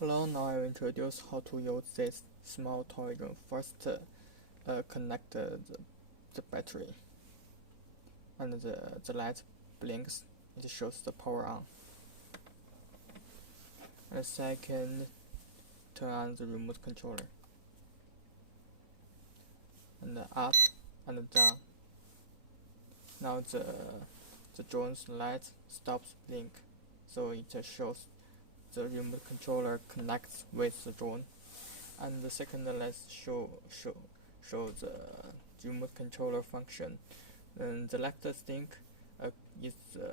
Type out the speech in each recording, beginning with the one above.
Hello, now I will introduce how to use this small toy drone. First, connect the battery, and the light blinks. It shows the power on. And second, turn on the remote controller, and up and down. Now the drone's light stops blink, so it shows the remote controller connects with the drone. And the second, let's show the remote controller function. And the left stick is the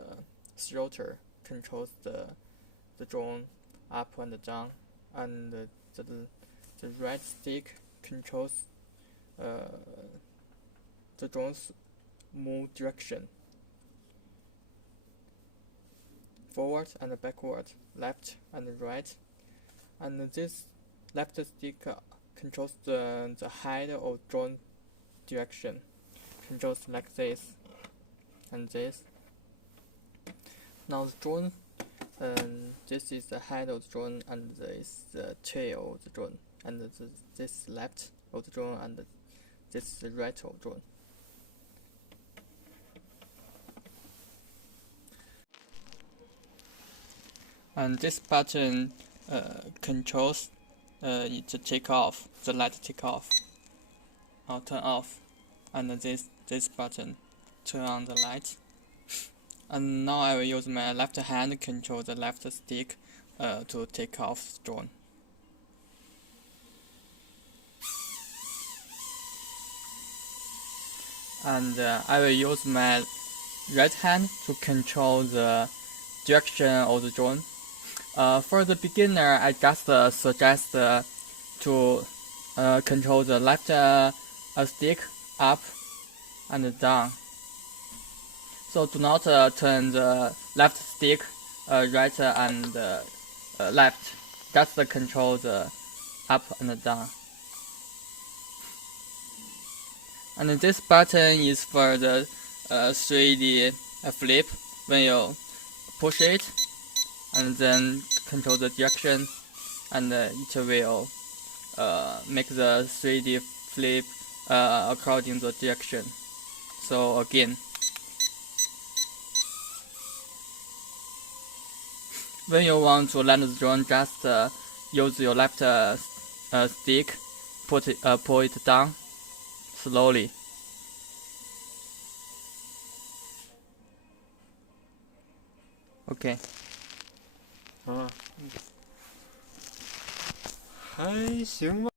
throttle, controls the drone up and down, and the right stick controls the drone's move direction, forward and backward, left and right. And this left stick controls the height of drone direction, controls like this and this. Now the drone, this is the head of the drone, and this is the tail of the drone, and this left of the drone, and this is the right of the drone. And this button controls it to take off, the light take off or turn off, and this button turn on the light. And now I will use my left hand to control the left stick to take off the drone. And I will use my right hand to control the direction of the drone. For the beginner, I just suggest to control the left stick up and down. So do not turn the left stick right and left. Just control the up and down. And this button is for the 3D flip. When you push it, and then control the direction, and it will make the 3D flip according to the direction. So again, when you want to land the drone, just use your left stick, pull it down slowly. Okay. 还行吧。